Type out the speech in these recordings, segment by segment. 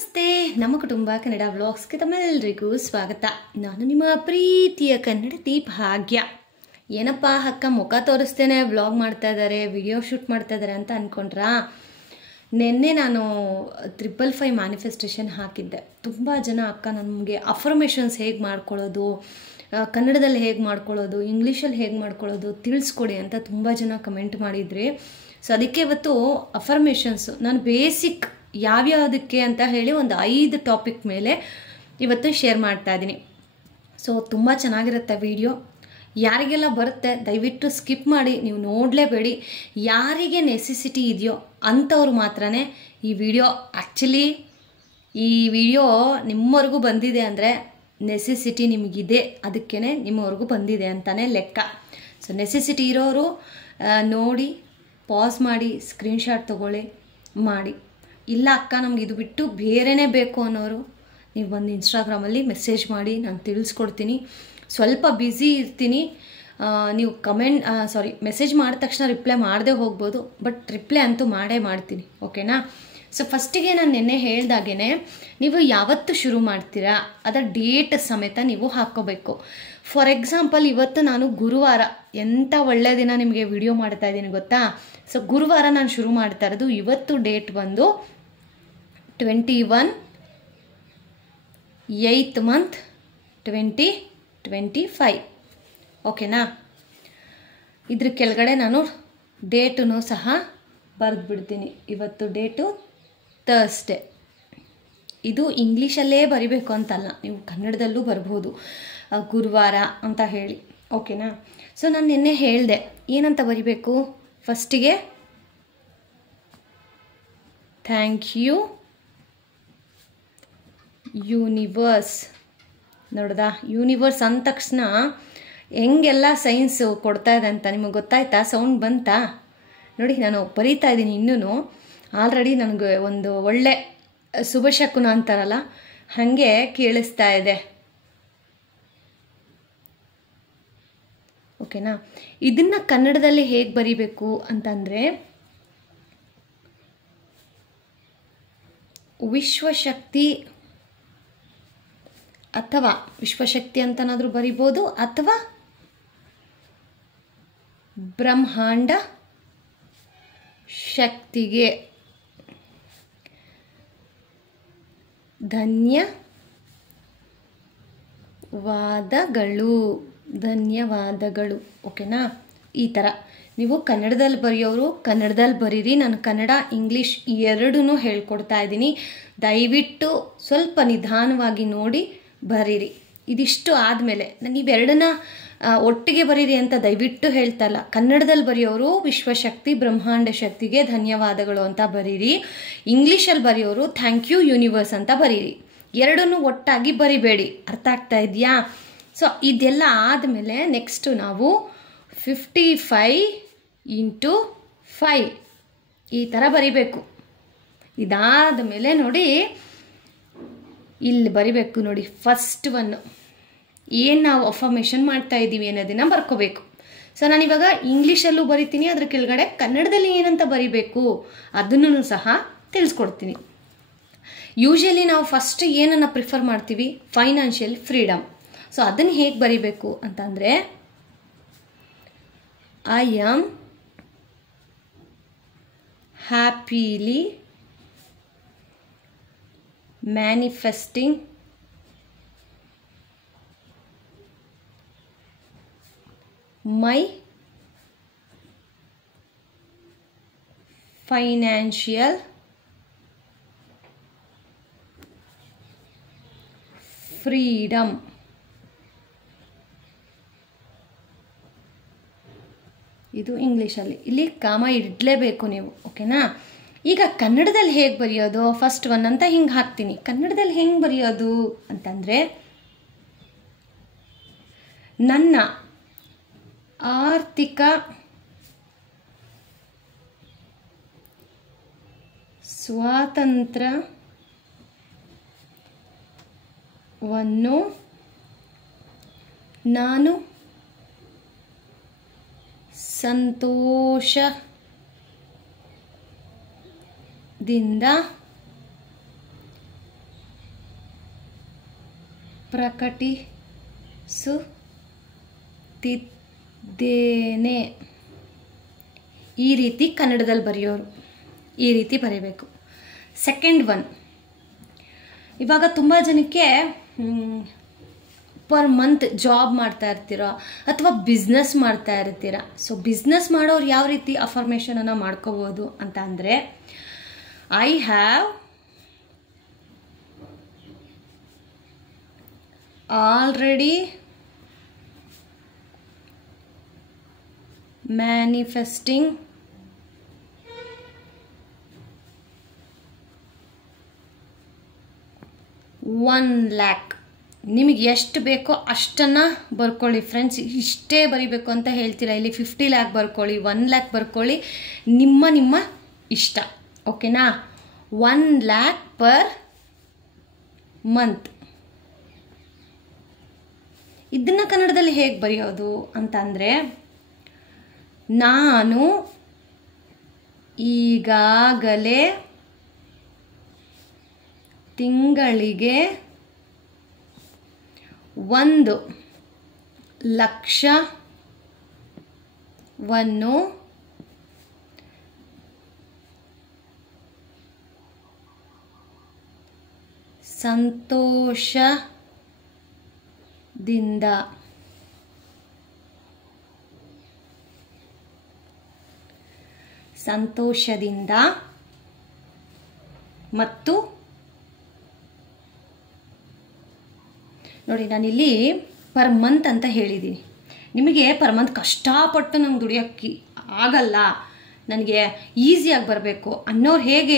ನಮಸ್ತೆ ನಮ್ಮ ಕುಟುಂಬ ಕನ್ನಡ ವ್ಲಾಗ್ಸ್ಗೆ ತಮ್ಮೆಲ್ಲರಿಗೂ ಸ್ವಾಗತ. ನಾನು ನಿಮ್ಮ ಪ್ರೀತಿಯ ಕನ್ನಡತಿ ಭಾಗ್ಯ. ಏನಪ್ಪ ಅಕ್ಕ ಮುಖ ತೋರಿಸ್ತೇನೆ ವ್ಲಾಗ್ ಮಾಡ್ತಾ ಇದ್ದಾರೆ, ವಿಡಿಯೋ ಶೂಟ್ ಮಾಡ್ತಾ ಇದ್ದಾರೆ ಅಂತ ಅಂದ್ಕೊಂಡ್ರಾ? ನಿನ್ನೆ ನಾನು 555 ಮ್ಯಾನಿಫೆಸ್ಟೇಷನ್ ಹಾಕಿದ್ದೆ. ತುಂಬ ಜನ ಅಕ್ಕ ನಮಗೆ ಅಫರ್ಮೇಷನ್ಸ್ ಹೇಗೆ ಮಾಡ್ಕೊಳ್ಳೋದು, ಕನ್ನಡದಲ್ಲಿ ಹೇಗೆ ಮಾಡ್ಕೊಳ್ಳೋದು, ಇಂಗ್ಲೀಷಲ್ಲಿ ಹೇಗೆ ಮಾಡ್ಕೊಳ್ಳೋದು ತಿಳಿಸ್ಕೊಡಿ ಅಂತ ತುಂಬ ಜನ ಕಮೆಂಟ್ ಮಾಡಿದ್ರಿ. ಸೊ ಅದಕ್ಕೆ ಇವತ್ತು ಅಫರ್ಮೇಷನ್ಸು ನಾನು ಬೇಸಿಕ್ ಯಾವ್ಯಾವುದಕ್ಕೆ ಅಂತ ಹೇಳಿ ಒಂದು 5 ಟಾಪಿಕ್ ಮೇಲೆ ಇವತ್ತು ಶೇರ್ ಮಾಡ್ತಾ ಇದ್ದೀನಿ. ಸೊ ತುಂಬ ಚೆನ್ನಾಗಿರುತ್ತೆ ವಿಡಿಯೋ. ಯಾರಿಗೆಲ್ಲ ಬರುತ್ತೆ ದಯವಿಟ್ಟು ಸ್ಕಿಪ್ ಮಾಡಿ, ನೀವು ನೋಡಲೇಬೇಡಿ. ಯಾರಿಗೆ ನೆಸೆಸಿಟಿ ಇದೆಯೋ ಅಂಥವ್ರು ಮಾತ್ರ ಈ ವಿಡಿಯೋ. ಆ್ಯಕ್ಚುಲಿ ಈ ವಿಡಿಯೋ ನಿಮ್ಮವರೆಗೂ ಬಂದಿದೆ ಅಂದರೆ ನೆಸೆಸಿಟಿ ನಿಮಗಿದೆ, ಅದಕ್ಕೇ ನಿಮ್ಮವರೆಗೂ ಬಂದಿದೆ ಅಂತಲೇ ಲೆಕ್ಕ. ಸೊ ನೆಸೆಸಿಟಿ ಇರೋರು ನೋಡಿ ಪಾಸ್ ಮಾಡಿ ಸ್ಕ್ರೀನ್ಶಾಟ್ ತೊಗೊಳ್ಳಿ ಮಾಡಿ. ಇಲ್ಲ ಅಕ್ಕ ನಮ್ಗೆ ಇದು ಬಿಟ್ಟು ಬೇರೆನೇ ಬೇಕು ಅನ್ನೋರು ನೀವು ಬಂದು ಇನ್ಸ್ಟಾಗ್ರಾಮಲ್ಲಿ ಮೆಸೇಜ್ ಮಾಡಿ, ನಾನು ತಿಳಿಸ್ಕೊಡ್ತೀನಿ. ಸ್ವಲ್ಪ ಬ್ಯುಸಿ ಇರ್ತೀನಿ, ನೀವು ಮೆಸೇಜ್ ಮಾಡಿದ ತಕ್ಷಣ ರಿಪ್ಲೈ ಮಾಡದೆ ಹೋಗ್ಬೋದು, ಬಟ್ ರಿಪ್ಲೈ ಅಂತೂ ಮಾಡೇ ಮಾಡ್ತೀನಿ, ಓಕೆನಾ? ಸೊ ಫಸ್ಟಿಗೆ ನಾನು ನಿನ್ನೆ ಹೇಳ್ದಾಗೇ ನೀವು ಯಾವತ್ತು ಶುರು ಮಾಡ್ತೀರಾ ಅದರ ಡೇಟ್ ಸಮೇತ ನೀವು ಹಾಕ್ಕೋಬೇಕು. ಫಾರ್ ಎಕ್ಸಾಂಪಲ್ ಇವತ್ತು ನಾನು ಗುರುವಾರ, ಎಂಥ ಒಳ್ಳೆಯ ದಿನ ನಿಮಗೆ ವಿಡಿಯೋ ಮಾಡ್ತಾ ಇದ್ದೀನಿ ಗೊತ್ತಾ? ಸೊ ಗುರುವಾರ ನಾನು ಶುರು ಮಾಡ್ತಾ ಇರೋದು. ಇವತ್ತು ಡೇಟ್ ಬಂದು 21 8th month 2025, ಓಕೆನಾ? ಇದ್ರ ಕೆಳಗಡೆ ನಾನು ಡೇಟನ್ನು ಸಹ ಬರೆದ್ಬಿಡ್ತೀನಿ. ಇವತ್ತು ಡೇಟು ಥರ್ಸ್ಡೇ. ಇದು ಇಂಗ್ಲೀಷಲ್ಲೇ ಬರಿಬೇಕು ಅಂತಲ್ಲ, ನೀವು ಕನ್ನಡದಲ್ಲೂ ಬರ್ಬೋದು ಗುರುವಾರ ಅಂತ ಹೇಳಿ, ಓಕೆನಾ? ಸೊ ನಾನು ನಿನ್ನೆ ಹೇಳಿದೆ ಏನಂತ ಬರಿಬೇಕು. ಫಸ್ಟಿಗೆ ಥ್ಯಾಂಕ್ ಯು ಯೂನಿವರ್ಸ್. ನೋಡ್ದಾ, ಯೂನಿವರ್ಸ್ ಅಂದ ತಕ್ಷಣ ಹೆಂಗೆಲ್ಲ ಸೈನ್ಸು ಕೊಡ್ತಾ ಇದೆ ಅಂತ ನಿಮಗೆ ಗೊತ್ತಾಯ್ತಾ? ಸೌಂಡ್ ಬಂತಾ ನೋಡಿ, ನಾನು ಬರೀತಾ ಇದ್ದೀನಿ ಇನ್ನೂ. ಆಲ್ರೆಡಿ ನನಗೆ ಒಂದು ಒಳ್ಳೆ ಶುಭಶಕುನ ಅಂತಾರಲ್ಲ ಹಾಗೆ ಕೇಳಿಸ್ತಾ ಇದೆ, ಓಕೆನಾ? ಇದನ್ನು ಕನ್ನಡದಲ್ಲಿ ಹೇಗೆ ಬರಿಬೇಕು ಅಂತಂದರೆ, ವಿಶ್ವಶಕ್ತಿ ಅಥವಾ ವಿಶ್ವಶಕ್ತಿ ಅಂತನಾದರೂ ಬರಿಬೋದು, ಅಥವಾ ಬ್ರಹ್ಮಾಂಡ ಶಕ್ತಿಗೆ ಧನ್ಯವಾದಗಳು, ಓಕೆನಾ? ಈ ಥರ ನೀವು ಕನ್ನಡದಲ್ಲಿ ಬರೆಯೋರು ಕನ್ನಡದಲ್ಲಿ ಬರೀರಿ. ನಾನು ಕನ್ನಡ ಇಂಗ್ಲೀಷ್ ಎರಡೂ ಹೇಳ್ಕೊಡ್ತಾ ಇದ್ದೀನಿ. ದಯವಿಟ್ಟು ಸ್ವಲ್ಪ ನಿಧಾನವಾಗಿ ನೋಡಿ ಬರೀರಿ. ಇದಿಷ್ಟು ಆದಮೇಲೆ ನಾನು ಇವೆರಡನ್ನ ಒಟ್ಟಿಗೆ ಬರೀರಿ ಅಂತ ದಯವಿಟ್ಟು ಹೇಳ್ತಾ ಇಲ್ಲ. ಕನ್ನಡದಲ್ಲಿ ಬರೆಯೋರು ವಿಶ್ವಶಕ್ತಿ ಬ್ರಹ್ಮಾಂಡ ಶಕ್ತಿಗೆ ಧನ್ಯವಾದಗಳು ಅಂತ ಬರೀರಿ. ಇಂಗ್ಲೀಷಲ್ಲಿ ಬರೆಯೋರು ಥ್ಯಾಂಕ್ ಯು ಯೂನಿವರ್ಸ್ ಅಂತ ಬರೀರಿ. ಎರಡನ್ನೂ ಒಟ್ಟಾಗಿ ಬರಿಬೇಡಿ, ಅರ್ಥ ಆಗ್ತಾ ಇದೆಯಾ? ಸೊ ಇದೆಲ್ಲ ಆದಮೇಲೆ ನೆಕ್ಸ್ಟು ನಾವು 55 × 5 ಈ ಥರ ಬರಿಬೇಕು. ಇದಾದ ಮೇಲೆ ನೋಡಿ ಇಲ್ಲಿ ಬರಿಬೇಕು ನೋಡಿ, ಫಸ್ಟ್ ಒನ್ ಏನು ನಾವು ಅಫರ್ಮೇಷನ್ ಮಾಡ್ತಾ ಇದ್ದೀವಿ ಅನ್ನೋದನ್ನು ಬರ್ಕೋಬೇಕು. ಸೊ ನಾನಿವಾಗ ಇಂಗ್ಲೀಷಲ್ಲೂ ಬರಿತೀನಿ, ಅದ್ರ ಕೆಳಗಡೆ ಕನ್ನಡದಲ್ಲಿ ಏನಂತ ಬರಿಬೇಕು ಅದನ್ನು ಸಹ ತಿಳಿಸ್ಕೊಡ್ತೀನಿ. ಯೂಶಲಿ ನಾವು ಫಸ್ಟ್ ಏನನ್ನು ಪ್ರಿಫರ್ ಮಾಡ್ತೀವಿ, ಫೈನಾನ್ಷಿಯಲ್ ಫ್ರೀಡಮ್. ಸೊ ಅದನ್ನು ಹೇಗೆ ಬರಿಬೇಕು ಅಂತಂದರೆ, I am happily manifesting my financial freedom. ಇದು ಇಂಗ್ಲೀಷಲ್ಲಿ. ಇಲ್ಲಿ ಕಾಮ ಇಡಲೇಬೇಕು ನೀವು, ಓಕೆನಾ? ಈಗ ಕನ್ನಡದಲ್ಲಿ ಹೇಗೆ ಬರೆಯೋದು, ಫಸ್ಟ್ ಒನ್ ಅಂತ ಹಿಂಗೆ ಹಾಕ್ತೀನಿ. ಕನ್ನಡದಲ್ಲಿ ಹೆಂಗೆ ಬರೆಯೋದು ಅಂತಂದರೆ, ನನ್ನ ಆರ್ಥಿಕ ಸ್ವಾತಂತ್ರ್ಯವನ್ನು ನಾನು ಸಂತೋಷದಿಂದ ಪ್ರಕಟಿಸುತ್ತಿದ್ದೇನೆ. ಈ ರೀತಿ ಕನ್ನಡದಲ್ಲಿ ಬರೆಯೋರು ಈ ರೀತಿ ಬರೀಬೇಕು. ಸೆಕೆಂಡ್ ಒನ್, ಇವಾಗ ತುಂಬ ಜನಕ್ಕೆ ಪರ್ ಮಂತ್ ಜಾಬ್ ಮಾಡ್ತಾ ಇರ್ತೀರ ಅಥವಾ ಬಿಸ್ನೆಸ್ ಮಾಡ್ತಾ ಇರ್ತೀರ. ಸೊ ಬಿಸ್ನೆಸ್ ಮಾಡೋರು ಯಾವ ರೀತಿ ಅಫರ್ಮೇಷನನ್ನು ಮಾಡ್ಕೋಬೋದು ಅಂತ ಅಂದರೆ, ಐ ಹ್ಯಾವ್ ಆಲ್ರೆಡಿ ಮ್ಯಾನಿಫೆಸ್ಟಿಂಗ್ $1,00,000. ನಿಮಗೆ ಎಷ್ಟು ಬೇಕೋ ಅಷ್ಟನ್ನು ಬರ್ಕೊಳ್ಳಿ ಫ್ರೆಂಡ್ಸ್. ಇಷ್ಟೇ ಬರಿಬೇಕು ಅಂತ ಹೇಳ್ತೀರಾ, ಇಲ್ಲಿ 50 lakh ಬರ್ಕೊಳ್ಳಿ, 1 lakh ಬರ್ಕೊಳ್ಳಿ, ನಿಮ್ಮ ಇಷ್ಟ. ಓಕೆನಾ? 1 lakh ಪರ್ ಮಂತ್. ಇದನ್ನು ಕನ್ನಡದಲ್ಲಿ ಹೇಗೆ ಬರೆಯೋದು ಅಂತಂದರೆ, ನಾನು ಈಗಾಗಲೇ ತಿಂಗಳಿಗೆ 1,00,000ವನ್ನು ಸಂತೋಷದಿಂದ ಮತ್ತು ನೋಡಿ, ನಾನಿಲ್ಲಿ ಪರ್ ಮಂತ್ ಅಂತ ಹೇಳಿದ್ದೀನಿ. ನಿಮಗೆ ಪರ್ ಮಂತ್ ಕಷ್ಟಪಟ್ಟು ನಂಗೆ ದುಡಿಯೋಕ್ಕೆ ಆಗಲ್ಲ, ನನಗೆ ಈಸಿಯಾಗಿ ಬರಬೇಕು ಅನ್ನೋರು ಹೇಗೆ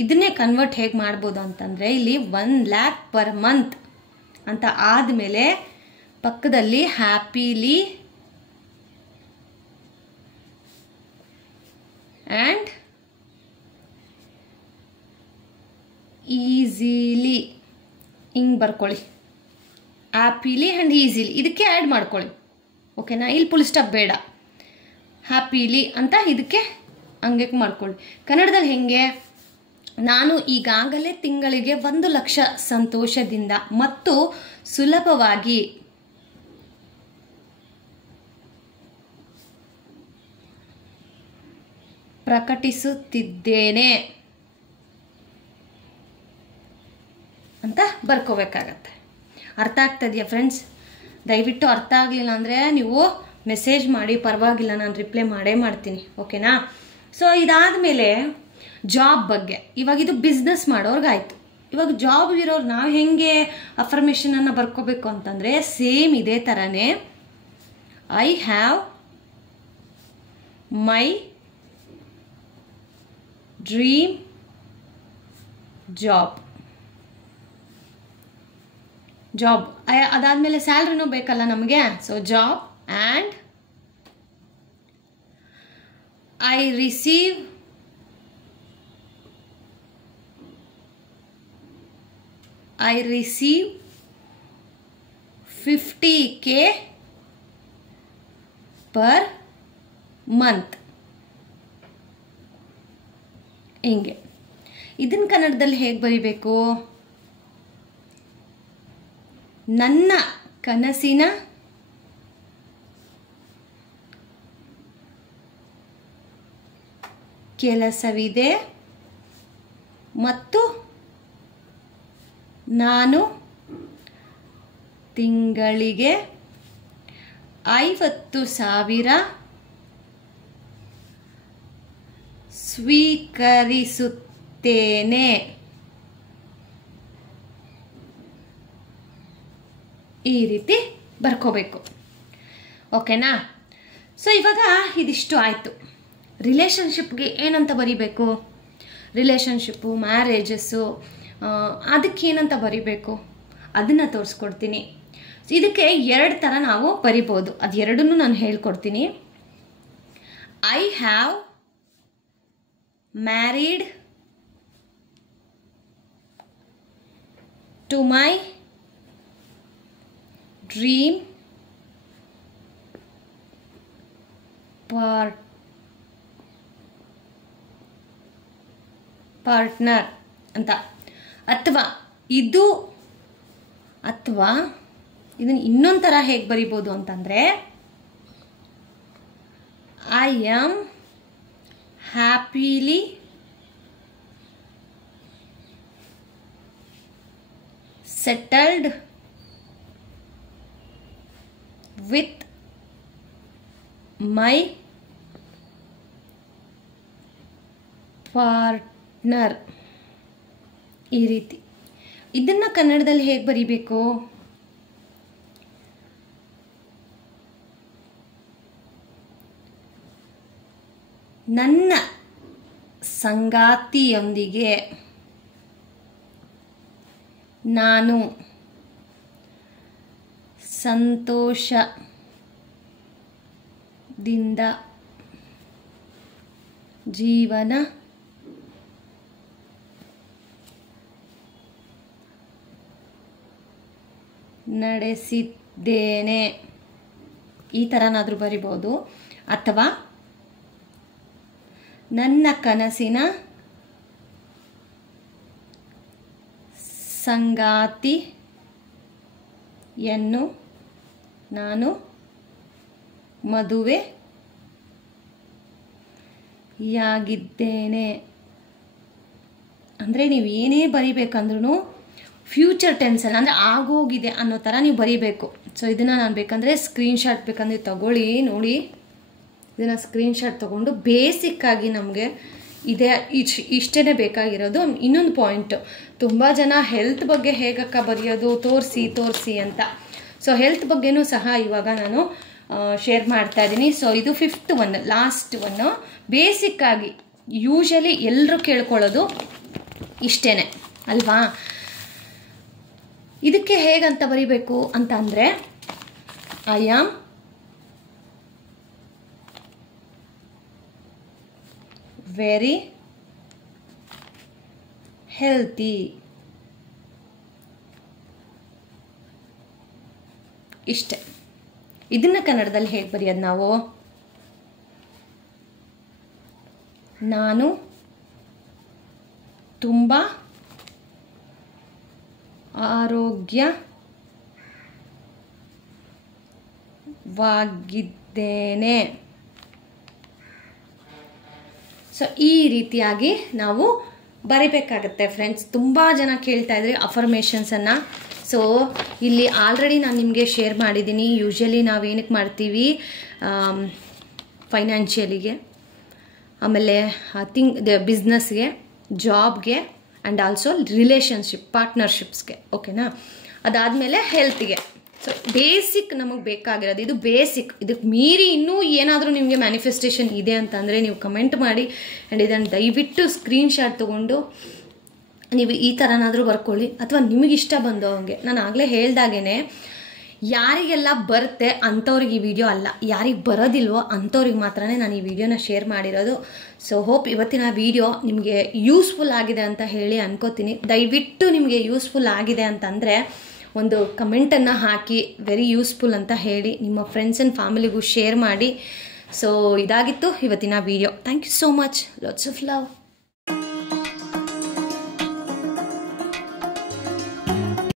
ಇದನ್ನೇ ಕನ್ವರ್ಟ್ ಹೇಗೆ ಮಾಡ್ಬೋದು ಅಂತಂದರೆ, ಇಲ್ಲಿ 1 lakh ಪರ್ ಮಂತ್ ಅಂತ ಆದಮೇಲೆ ಪಕ್ಕದಲ್ಲಿ ಹ್ಯಾಪಿಲಿ ಆ್ಯಂಡ್ ಈಸಿಲಿ ಹಿಂಗೆ ಬರ್ಕೊಳ್ಳಿ. ಹ್ಯಾಪಿಲಿ ಆ್ಯಂಡ್ ಈಸಿಲಿ ಇದಕ್ಕೆ ಆ್ಯಡ್ ಮಾಡ್ಕೊಳ್ಳಿ. ಓಕೆನಾ? ಇಲ್ಲಿ ಫುಲ್ ಸ್ಟಾಪ್ ಬೇಡ, ಹ್ಯಾಪಿಲಿ ಅಂತ ಇದಕ್ಕೆ ಹಂಗೆ ಮಾಡ್ಕೊಳ್ಳಿ. ಕನ್ನಡದಲ್ಲಿ ಹೆಂಗೆ? ನಾನು ಈಗಾಗಲೇ ತಿಂಗಳಿಗೆ 1,00,000 ಸಂತೋಷದಿಂದ ಮತ್ತು ಸುಲಭವಾಗಿ ಪ್ರಕಟಿಸುತ್ತಿದ್ದೇನೆ ಅಂತ ಬರ್ಕೋಬೇಕಾಗತ್ತೆ. ಅರ್ಥ ಆಗ್ತದೆಯಾ ಫ್ರೆಂಡ್ಸ್? ದಯವಿಟ್ಟು ಅರ್ಥ ಆಗಲಿಲ್ಲ ಅಂದರೆ ನೀವು ಮೆಸೇಜ್ ಮಾಡಿ, ಪರವಾಗಿಲ್ಲ, ನಾನು ರಿಪ್ಲೈ ಮಾಡೇ ಮಾಡ್ತೀನಿ. ಓಕೆನಾ? ಸೊ ಇದಾದಮೇಲೆ ಜಾಬ್ ಬಗ್ಗೆ. ಇವಾಗ ಇದು ಬಿಸ್ನೆಸ್ ಮಾಡೋರ್ಗಾಯ್ತು. ಇವಾಗ ಜಾಬ್ ಇರೋರು ನಾವು ಹೆಂಗೆ ಅಫರ್ಮೇಷನನ್ನು ಬರ್ಕೋಬೇಕು ಅಂತಂದರೆ, ಸೇಮ್ ಇದೇ ಥರನೇ I have my dream job. ಅದಾದಮೇಲೆ ಸ್ಯಾಲ್ರಿನೂ ಬೇಕಲ್ಲ ನಮಗೆ. So job and I receive $50K per month. ಹಿಂಗೆ ಇದನ್ನು ಕನ್ನಡದಲ್ಲಿ ಹೇಗೆ ಬರಿಬೇಕು? ನನ್ನ ಕನಸಿನ ಕೆಲಸವಿದೆ ಮತ್ತು ನಾನು ತಿಂಗಳಿಗೆ 50,000 ಸ್ವೀಕರಿಸುತ್ತೇನೆ. ಈ ರೀತಿ ಬರ್ಕೋಬೇಕು. ಓಕೆನಾ? ಸೊ ಇವಾಗ ಇದಿಷ್ಟು ಆಯಿತು. ರಿಲೇಷನ್ಶಿಪ್ಗೆ ಏನಂತ ಬರಿಬೇಕು? ರಿಲೇಷನ್ಶಿಪ್ಪು, ಮ್ಯಾರೇಜಸ್ಸು, ಅದಕ್ಕೇನಂತ ಬರಿಬೇಕು ಅದನ್ನು ತೋರಿಸ್ಕೊಡ್ತೀನಿ. ಇದಕ್ಕೆ 2 ಥರ ನಾವು ಬರಿಬೋದು. ಅದು ಎರಡನ್ನೂ ನಾನು ಹೇಳ್ಕೊಡ್ತೀನಿ. I have married to my dream partner ಅಂತ, ಅಥವಾ ಇದನ್ನು ಇನ್ನೊಂದು ಥರ ಹೇಗೆ ಬರಿಬೋದು ಅಂತಂದರೆ I am happily settled with my partner. ಈ ರೀತಿ ಇದನ್ನು ಕನ್ನಡದಲ್ಲಿ ಹೇಗೆ ಬರಿಬೇಕು? ನನ್ನ ಸಂಗಾತಿಯೊಂದಿಗೆ ನಾನು ಸಂತೋಷದಿಂದ ಜೀವನ ನಡೆಸಿದ್ದೇನೆ. ಈ ಥರನಾದರೂ ಬರಿಬೋದು. ಅಥವಾ ನನ್ನ ಕನಸಿನ ಸಂಗಾತಿಯನ್ನು ನಾನು ಮದುವೆಯಾಗಿದ್ದೇನೆ. ಅಂದರೆ ನೀವು ಏನೇ ಬರಿಬೇಕಂದ್ರೂ ಫ್ಯೂಚರ್ ಟೆನ್ಸಲ್ಲಿ, ಅಂದರೆ ಆಗೋಗಿದೆ ಅನ್ನೋ ಥರ ನೀವು ಬರೀಬೇಕು. ಸೊ ಇದನ್ನು ನಾನು ಬೇಕಂದರೆ ಸ್ಕ್ರೀನ್ಶಾಟ್ ಬೇಕಂದರೆ ತಗೊಳ್ಳಿ, ನೋಡಿ. ಇದನ್ನು ಸ್ಕ್ರೀನ್ಶಾಟ್ ತೊಗೊಂಡು ಬೇಸಿಕ್ಕಾಗಿ ನಮಗೆ ಇಷ್ಟೇ ಬೇಕಾಗಿರೋದು. ಇನ್ನೊಂದು ಪಾಯಿಂಟು, ತುಂಬ ಜನ ಹೆಲ್ತ್ ಬಗ್ಗೆ ಹೇಗಕ್ಕ ಬರೆಯೋದು ತೋರಿಸಿ ಅಂತ. ಸೊ ಹೆಲ್ತ್ ಬಗ್ಗೆನೂ ಸಹ ಇವಾಗ ನಾನು ಶೇರ್ ಮಾಡ್ತಾ ಇದ್ದೀನಿ. ಸೊ ಇದು 5th ಒನ್, ಲಾಸ್ಟ್ ಒನ್ನು. ಬೇಸಿಕ್ಕಾಗಿ ಯೂಶಲಿ ಎಲ್ಲರೂ ಕೇಳ್ಕೊಳ್ಳೋದು ಇಷ್ಟೇ ಅಲ್ವಾ? ಇದಕ್ಕೆ ಹೇಗಂತ ಬರಿಬೇಕು ಅಂತ ಅಂದರೆ ಐ ಆಮ್ ವೆರಿ ಹೆಲ್ತಿ. ಇಷ್ಟೇ. ಇದನ್ನ ಕನ್ನಡದಲ್ಲಿ ಹೇಗೆ ಬರೆಯೋದು ನಾವು? ನಾನು ತುಂಬ ಆರೋಗ್ಯವಾಗಿದ್ದೇನೆ. ಸೊ ಈ ರೀತಿಯಾಗಿ ನಾವು ಬರಿಬೇಕಾಗತ್ತೆ ಫ್ರೆಂಡ್ಸ್. ತುಂಬ ಜನ ಕೇಳ್ತಾ ಇದ್ರಿ ಅಫರ್ಮೇಷನ್ಸನ್ನು. ಸೊ ಇಲ್ಲಿ ಆಲ್ರೆಡಿ ನಾನು ನಿಮಗೆ ಶೇರ್ ಮಾಡಿದ್ದೀನಿ. ಯೂಶ್ವಲಿ ನಾವೇನಕ್ಕೆ ಮಾಡ್ತೀವಿ, ಫೈನಾನ್ಷಿಯಲಿಗೆ, ಆಮೇಲೆ ಬಿಸ್ನೆಸ್ಗೆ, ಜಾಬ್ಗೆ ಆ್ಯಂಡ್ ಆಲ್ಸೋ ರಿಲೇಷನ್ಶಿಪ್, ಪಾರ್ಟ್ನರ್ಶಿಪ್ಸ್ಗೆ, ಓಕೆನಾ? ಅದಾದಮೇಲೆ ಹೆಲ್ತ್ಗೆ. ಸೊ ಬೇಸಿಕ್ ನಮಗೆ ಬೇಕಾಗಿರೋದು ಇದು ಬೇಸಿಕ್. ಇದಕ್ಕೆ ಮೀರಿ ಇನ್ನೂ ಏನಾದರೂ ನಿಮಗೆ ಮ್ಯಾನಿಫೆಸ್ಟೇಷನ್ ಇದೆ ಅಂತಂದರೆ ನೀವು ಕಮೆಂಟ್ ಮಾಡಿ. ಆ್ಯಂಡ್ ಇದನ್ನು ದಯವಿಟ್ಟು ಸ್ಕ್ರೀನ್ಶಾಟ್ ತೊಗೊಂಡು ನೀವು ಈ ಥರನಾದರೂ ಬರ್ಕೊಳ್ಳಿ. ಅಥವಾ ನಿಮಗಿಷ್ಟ ಬಂದವಂಗೆ, ನಾನು ಆಗಲೇ ಹೇಳ್ದಾಗೇ ಯಾರಿಗೆಲ್ಲ ಬರುತ್ತೆ ಅಂಥವ್ರಿಗೆ ಈ ವಿಡಿಯೋ ಅಲ್ಲ, ಯಾರಿಗೆ ಬರೋದಿಲ್ವೋ ಅಂಥವ್ರಿಗೆ ಮಾತ್ರನೇ ನಾನು ಈ ವಿಡಿಯೋನ ಶೇರ್ ಮಾಡಿರೋದು. ಸೊ ಹೋಪ್ ಇವತ್ತಿನ ವಿಡಿಯೋ ನಿಮಗೆ ಯೂಸ್ಫುಲ್ ಆಗಿದೆ ಅಂತ ಹೇಳಿ ಅನ್ಕೋತೀನಿ. ದಯವಿಟ್ಟು ನಿಮಗೆ ಯೂಸ್ಫುಲ್ ಆಗಿದೆ ಅಂತಂದರೆ ಒಂದು ಕಮೆಂಟನ್ನು ಹಾಕಿ ವೆರಿ ಯೂಸ್ಫುಲ್ ಅಂತ ಹೇಳಿ ನಿಮ್ಮ ಫ್ರೆಂಡ್ಸ್ ಆ್ಯಂಡ್ ಫ್ಯಾಮಿಲಿಗೂ ಶೇರ್ ಮಾಡಿ. ಸೊ ಇದಾಗಿತ್ತು ಇವತ್ತಿನ video. Thank you so much. Lots of love.